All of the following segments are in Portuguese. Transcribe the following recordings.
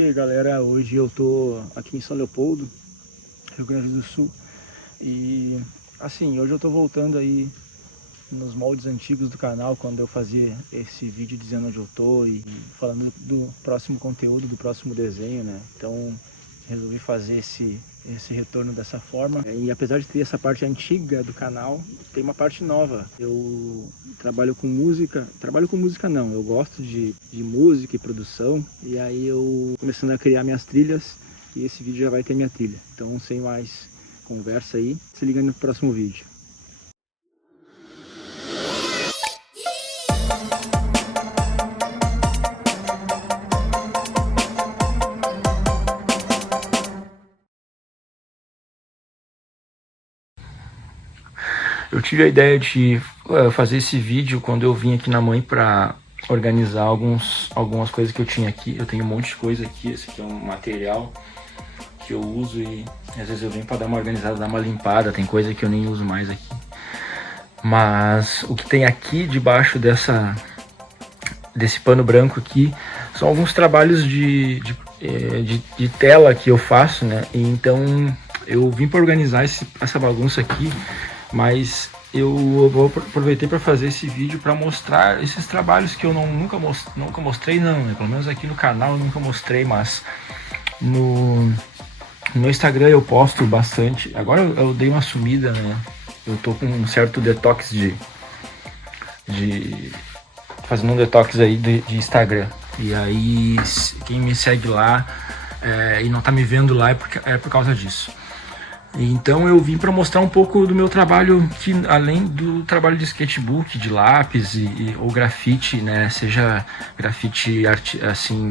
E aí galera, hoje eu tô aqui em São Leopoldo, Rio Grande do Sul. E assim, hoje eu tô voltando aí nos moldes antigos do canal, quando eu fazia esse vídeo dizendo onde eu tô e falando do próximo conteúdo, do próximo desenho, né? Então resolvi fazer esse retorno dessa forma. E apesar de ter essa parte antiga do canal, tem uma parte nova. Eu trabalho com música não, eu gosto de música e produção, e aí eu começando a criar minhas trilhas, e esse vídeo já vai ter minha trilha. Então, sem mais conversa aí, se liga no próximo vídeo. Eu tive a ideia de fazer esse vídeo quando eu vim aqui na mãe para organizar algumas coisas que eu tinha aqui. Eu tenho um monte de coisa aqui, esse aqui é um material que eu uso e às vezes eu venho para dar uma organizada, dar uma limpada, tem coisa que eu nem uso mais aqui. Mas o que tem aqui debaixo desse pano branco aqui são alguns trabalhos de tela que eu faço, né? E então eu vim para organizar essa bagunça aqui, mas eu aproveitei para fazer esse vídeo para mostrar esses trabalhos que eu nunca mostrei, não, né? Pelo menos aqui no canal eu nunca mostrei, mas no Instagram eu posto bastante. Agora eu dei uma sumida, né? Eu tô com um certo detox fazendo um detox aí de Instagram. E aí quem me segue lá e não tá me vendo lá é por causa disso. Então eu vim para mostrar um pouco do meu trabalho, que além do trabalho de sketchbook, de lápis ou grafite, né, seja grafite assim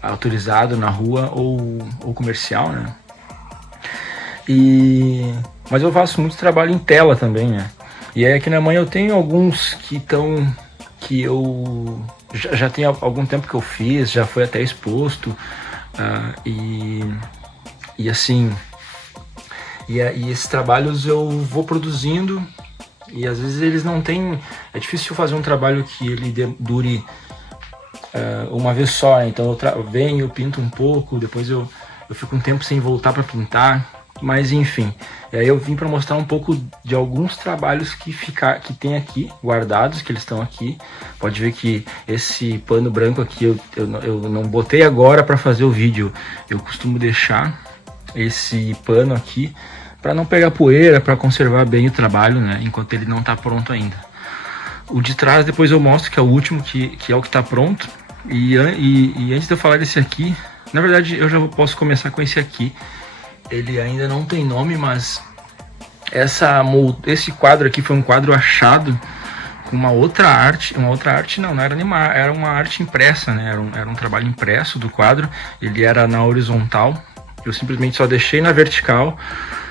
autorizado na rua ou comercial, né. Mas eu faço muito trabalho em tela também, né. E aí aqui na mãe eu tenho alguns que eu já tem algum tempo que eu fiz, já foi até exposto, e assim. E esses trabalhos eu vou produzindo e às vezes eles não têm... É difícil fazer um trabalho que ele dure uma vez só, então eu venho, pinto um pouco, depois eu fico um tempo sem voltar para pintar, mas enfim. E aí eu vim para mostrar um pouco de alguns trabalhos que tem aqui guardados, que eles estão aqui. Pode ver que esse pano branco aqui eu não botei agora para fazer o vídeo, eu costumo deixar esse pano aqui para não pegar poeira, para conservar bem o trabalho, né, enquanto ele não está pronto ainda. O de trás depois eu mostro, que é o último, que é o que está pronto. E antes de eu falar desse aqui, na verdade eu já posso começar com esse aqui. Ele ainda não tem nome, mas esse quadro aqui foi um quadro achado com uma outra arte não era nenhuma, era uma arte impressa, né, era um trabalho impresso do quadro. Ele era na horizontal, eu simplesmente só deixei na vertical,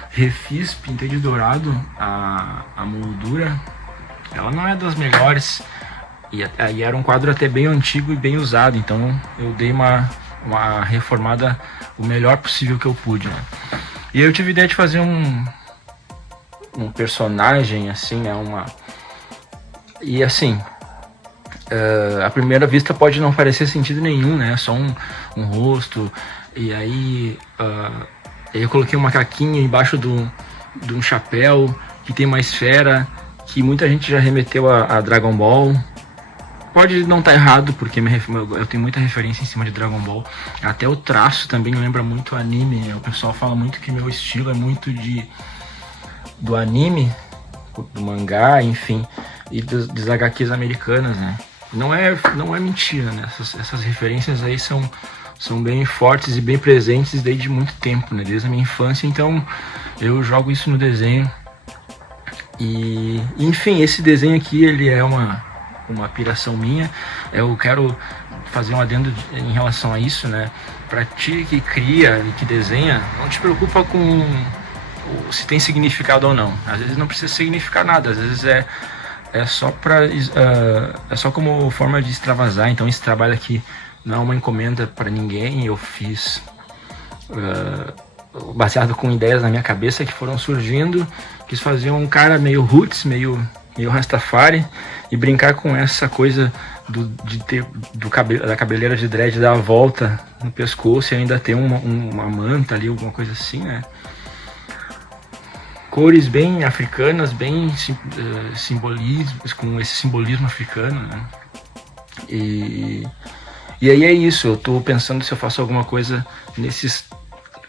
refiz, pintei de dourado a moldura. Ela não é das melhores e era um quadro até bem antigo e bem usado, então eu dei uma reformada o melhor possível que eu pude, né? E eu tive a ideia de fazer um personagem assim, né? E assim, à primeira vista pode não parecer sentido nenhum, né? Só um rosto. E aí eu coloquei um macaquinho embaixo de um chapéu que tem uma esfera, que muita gente já remeteu a Dragon Ball. Pode não estar errado, porque eu tenho muita referência em cima de Dragon Ball. Até o traço também lembra muito anime. O pessoal fala muito que meu estilo é muito do anime, do mangá, enfim, e das HQs americanas, né? Não é mentira, né? Essas referências aí são bem fortes e bem presentes desde muito tempo, né? Desde a minha infância, então eu jogo isso no desenho. E enfim, esse desenho aqui, ele é uma piração minha. Eu quero fazer um adendo em relação a isso, né? Pra ti que cria e que desenha, não te preocupa com se tem significado ou não. Às vezes não precisa significar nada, às vezes é só como forma de extravasar. Então esse trabalho aqui não é uma encomenda para ninguém, eu fiz baseado com ideias na minha cabeça que foram surgindo. Quis fazer um cara meio roots, meio meio Rastafari, e brincar com essa coisa da cabeleira de dread dar a volta no pescoço e ainda ter uma manta ali, alguma coisa assim, né? Cores bem africanas, bem simbolismos, com esse simbolismo africano, né? E aí é isso, eu tô pensando se eu faço alguma coisa nesses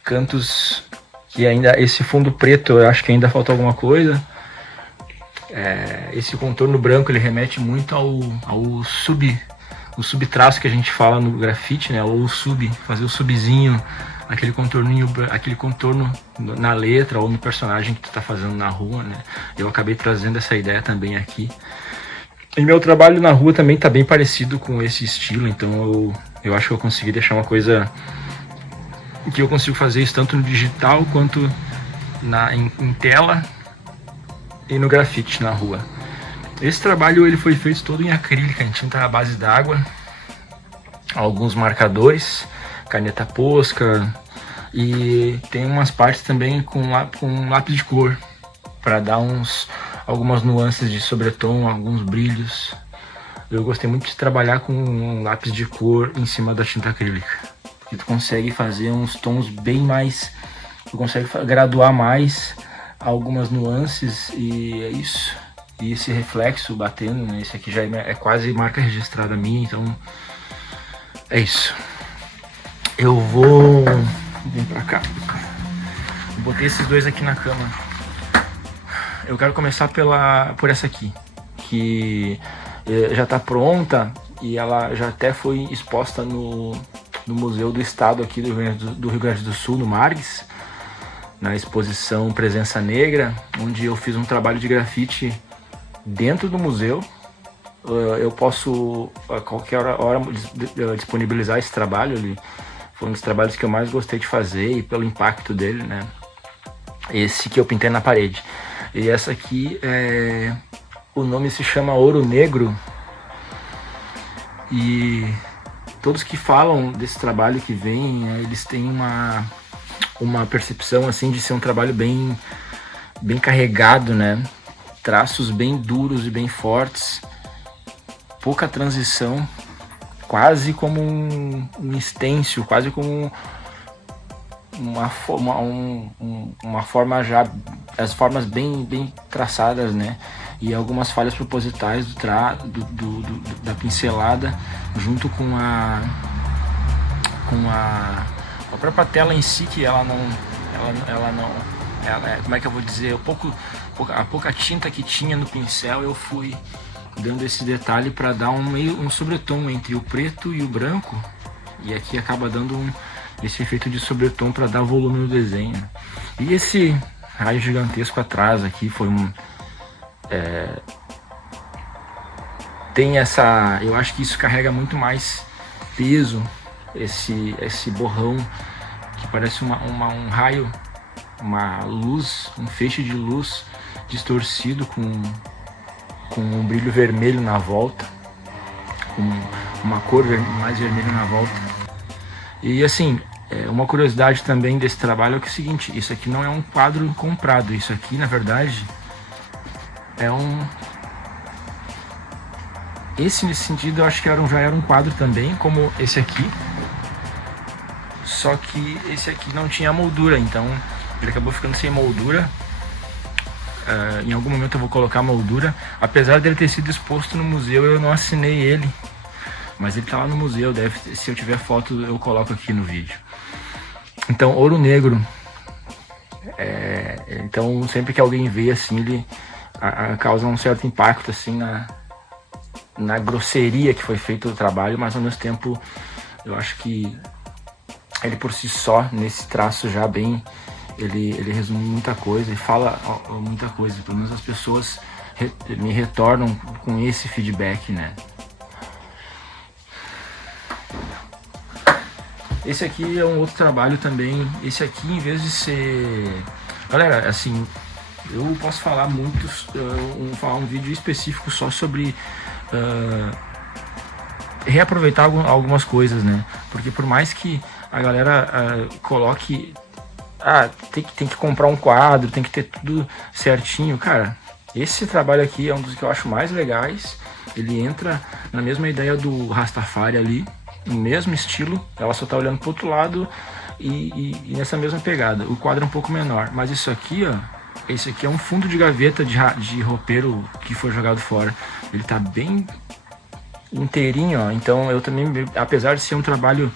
cantos que ainda, esse fundo preto, eu acho que ainda falta alguma coisa. Esse contorno branco, ele remete muito ao subtraço que a gente fala no grafite, né? Ou fazer o subzinho, aquele contorno na letra ou no personagem que tu tá fazendo na rua, né? Eu acabei trazendo essa ideia também aqui. E meu trabalho na rua também tá bem parecido com esse estilo, então eu acho que eu consegui deixar uma coisa que eu consigo fazer isso tanto no digital quanto em tela e no grafite na rua. Esse trabalho ele foi feito todo em acrílica, em tinta à base d'água, alguns marcadores, caneta posca, e tem umas partes também com lápis de cor para dar algumas nuances de sobretom, alguns brilhos. Eu gostei muito de trabalhar com um lápis de cor em cima da tinta acrílica, porque tu consegue fazer uns tons bem mais, tu consegue graduar mais algumas nuances, e é isso. E esse reflexo batendo, né? Esse aqui já é quase marca registrada minha, então é isso. Eu vou vir pra cá. Eu botei esses dois aqui na cama. Eu quero começar por essa aqui, que já tá pronta e ela já até foi exposta no Museu do Estado aqui do Rio Grande do Sul, no Margs, na exposição Presença Negra, onde eu fiz um trabalho de grafite dentro do museu. Eu posso a qualquer hora disponibilizar esse trabalho. Ele foi um dos trabalhos que eu mais gostei de fazer, e pelo impacto dele, né? Esse que eu pintei na parede. E essa aqui, o nome se chama Ouro Negro, e todos que falam desse trabalho que vem, eles têm uma percepção assim de ser um trabalho bem carregado, né? Traços bem duros e bem fortes, pouca transição, quase como um stencil, quase como uma forma já, as formas bem traçadas, né? E algumas falhas propositais da pincelada, junto com a própria tela em si, que ela não, como é que eu vou dizer, a pouca tinta que tinha no pincel, eu fui dando esse detalhe para dar um sobretom entre o preto e o branco, e aqui acaba dando esse efeito de sobretom para dar volume no desenho. E esse raio gigantesco atrás aqui foi tem essa, eu acho que isso carrega muito mais peso, esse borrão que parece um raio, uma luz, um feixe de luz distorcido com um brilho vermelho na volta, com uma cor mais vermelha na volta. E assim, uma curiosidade também desse trabalho é que é o seguinte: isso aqui não é um quadro comprado, isso aqui na verdade nesse sentido eu acho que já era um quadro também, como esse aqui, só que esse aqui não tinha moldura, então ele acabou ficando sem moldura. Em algum momento eu vou colocar a moldura, apesar dele ter sido exposto no museu, eu não assinei ele, mas ele tá lá no museu, se eu tiver foto eu coloco aqui no vídeo. Então, Ouro Negro, então sempre que alguém vê assim, ele causa um certo impacto assim na grosseria que foi feito o trabalho, mas ao mesmo tempo eu acho que ele por si só, nesse traço já bem, ele resume muita coisa e fala muita coisa. Pelo menos as pessoas me retornam com esse feedback, né? Esse aqui é um outro trabalho também. Esse aqui, em vez de ser... Galera, assim, eu posso falar falar um vídeo específico só sobre reaproveitar algumas coisas, né? Porque por mais que a galera coloque... tem que comprar um quadro, tem que ter tudo certinho. Cara, Esse trabalho aqui é um dos que eu acho mais legais. Ele entra na mesma ideia do Rastafari ali, no mesmo estilo. Ela só tá olhando pro outro lado e nessa mesma pegada. O quadro é um pouco menor, mas isso aqui, ó, esse aqui é um fundo de gaveta de roupeiro que foi jogado fora. Ele tá bem inteirinho, ó. Então eu também, apesar de ser um trabalho,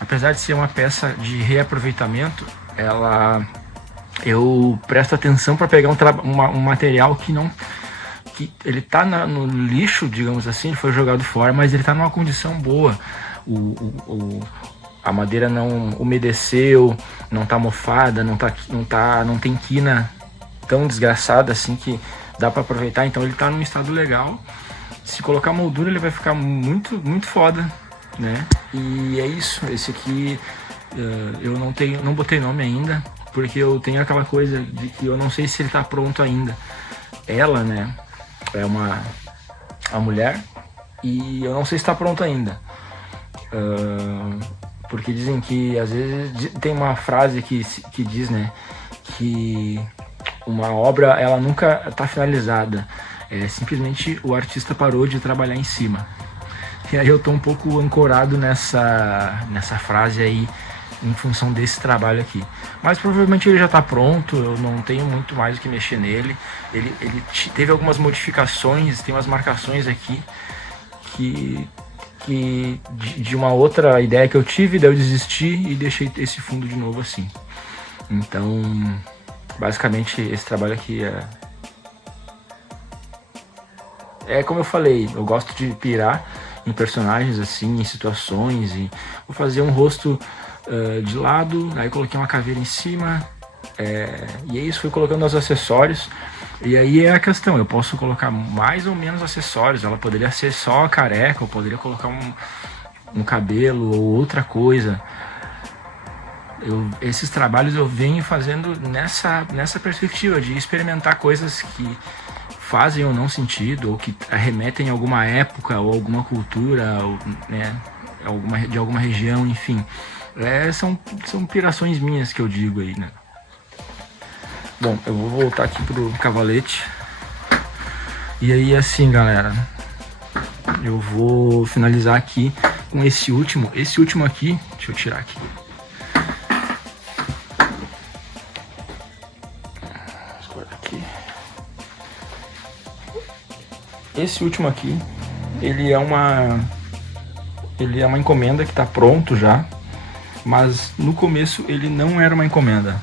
apesar de ser uma peça de reaproveitamento, eu presto atenção para pegar um material que não, que ele tá no lixo, digamos assim, ele foi jogado fora, mas ele tá numa condição boa. A madeira não umedeceu, não tá mofada, não tem quina tão desgraçada assim que dá para aproveitar. Então ele tá num estado legal. Se colocar moldura ele vai ficar muito, muito foda, né? E é isso. Esse aqui eu não botei nome ainda, porque eu tenho aquela coisa de que eu não sei se ele tá pronto ainda. Ela, né, é uma mulher e eu não sei se tá pronto ainda. Porque dizem que às vezes tem uma frase que diz, né, que uma obra ela nunca está finalizada, simplesmente o artista parou de trabalhar em cima. E aí eu tô um pouco ancorado nessa frase aí em função desse trabalho aqui. Mas provavelmente ele já está pronto, eu não tenho muito mais o que mexer nele. Ele teve algumas modificações, tem umas marcações aqui que de uma outra ideia que eu tive, daí eu desisti e deixei esse fundo de novo assim. Então, basicamente esse trabalho aqui é como eu falei, eu gosto de pirar em personagens assim, em situações, e vou fazer um rosto de lado, aí coloquei uma caveira em cima, e é isso, fui colocando os acessórios. E aí é a questão, eu posso colocar mais ou menos acessórios, ela poderia ser só careca, eu poderia colocar um cabelo ou outra coisa. Esses trabalhos eu venho fazendo nessa perspectiva de experimentar coisas que fazem ou não sentido, ou que remetem a alguma época ou alguma cultura, ou, né, de alguma região, enfim. São pirações minhas que eu digo aí, né? Bom, eu vou voltar aqui pro cavalete. E aí, assim, galera, eu vou finalizar aqui com esse último. Esse último aqui, deixa eu tirar aqui. Esse último aqui, ele é uma encomenda que está pronto já, mas no começo ele não era uma encomenda.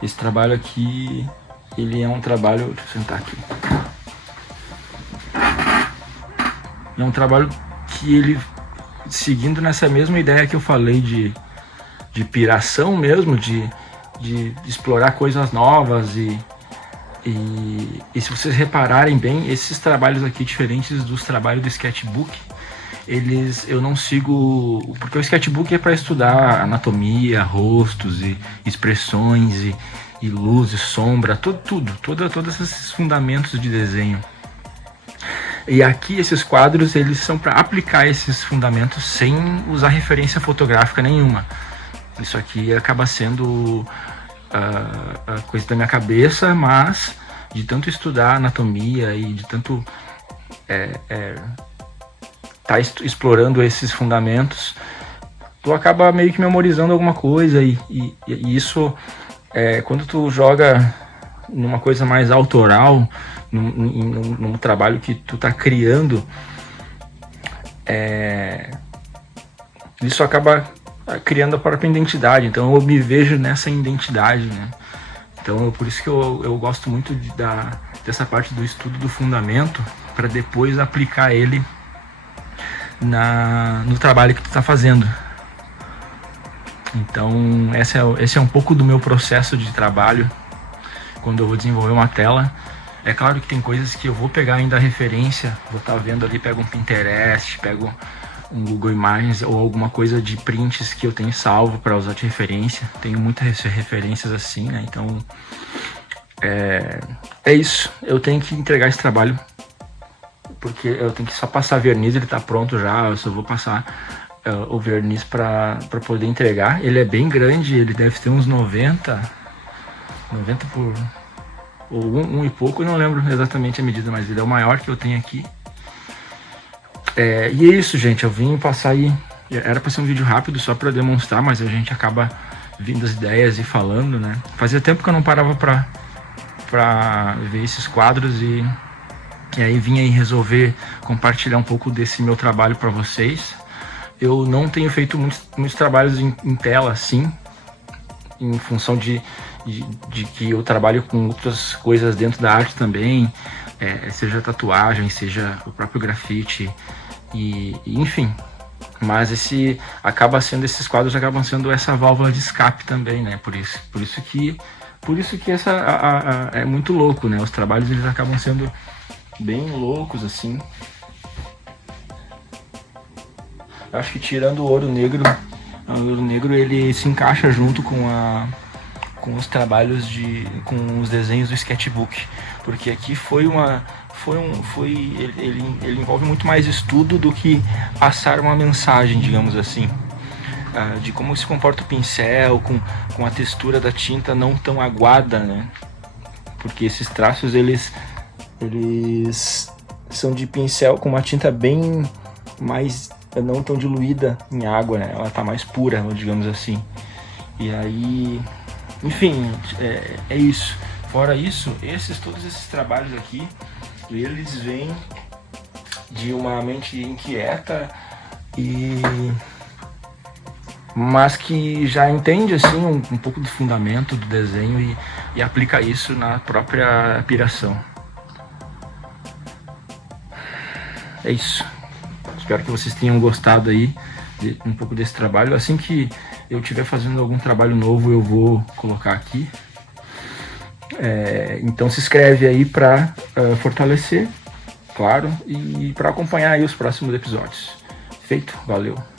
Esse trabalho aqui, ele é um trabalho, deixa eu sentar aqui. É um trabalho que ele, seguindo nessa mesma ideia que eu falei de piração mesmo, de explorar coisas novas e se vocês repararem bem, esses trabalhos aqui, diferentes dos trabalhos do sketchbook, eu não sigo, porque o sketchbook é para estudar anatomia, rostos e expressões e luz e sombra, todos esses fundamentos de desenho. E aqui esses quadros, eles são para aplicar esses fundamentos sem usar referência fotográfica nenhuma. Isso aqui acaba sendo a coisa da minha cabeça, mas de tanto estudar anatomia e de tanto tá explorando esses fundamentos, tu acaba meio que memorizando alguma coisa e isso, quando tu joga numa coisa mais autoral, num trabalho que tu tá criando, isso acaba criando a própria identidade. Então eu me vejo nessa identidade, né? Então por isso que eu gosto muito dessa parte do estudo do fundamento, para depois aplicar ele no trabalho que tu tá fazendo. Então esse é um pouco do meu processo de trabalho quando eu vou desenvolver uma tela. É claro que tem coisas que eu vou pegar ainda a referência, vou estar vendo ali, pego um Pinterest, pego um Google Imagens ou alguma coisa de prints que eu tenho salvo para usar de referência. Tenho muitas referências assim, né? Então é isso, eu tenho que entregar esse trabalho, porque eu tenho que só passar verniz, ele tá pronto já, eu só vou passar o verniz para poder entregar. Ele é bem grande, ele deve ter uns 90 por ou um e pouco, eu não lembro exatamente a medida, mas ele é o maior que eu tenho aqui. E é isso, gente, eu vim passar aí, era para ser um vídeo rápido só para demonstrar, mas a gente acaba vindo as ideias e falando, né? Fazia tempo que eu não parava pra ver esses quadros e aí vim aí resolver compartilhar um pouco desse meu trabalho para vocês. Eu não tenho feito muitos trabalhos em tela assim, em função de que eu trabalho com outras coisas dentro da arte também, seja tatuagem, seja o próprio grafite, e enfim. Mas esses quadros acabam sendo essa válvula de escape também, né? Por isso que é muito louco, né? Os trabalhos eles acabam sendo bem loucos assim. Eu acho que tirando o ouro negro ele se encaixa junto com os trabalhos com os desenhos do sketchbook, porque aqui ele envolve muito mais estudo do que passar uma mensagem, digamos assim, de como se comporta o pincel, com a textura da tinta não tão aguada, né? Porque esses traços eles são de pincel com uma tinta bem mais não tão diluída em água, né? Ela tá mais pura, digamos assim. E aí, enfim, é isso. Fora isso, todos esses trabalhos aqui, eles vêm de uma mente inquieta mas que já entende assim um pouco do fundamento do desenho e aplica isso na própria piração. É isso. Espero que vocês tenham gostado aí de um pouco desse trabalho. Assim que eu estiver fazendo algum trabalho novo, eu vou colocar aqui. Então se inscreve aí para fortalecer, claro, e para acompanhar aí os próximos episódios. Feito, valeu!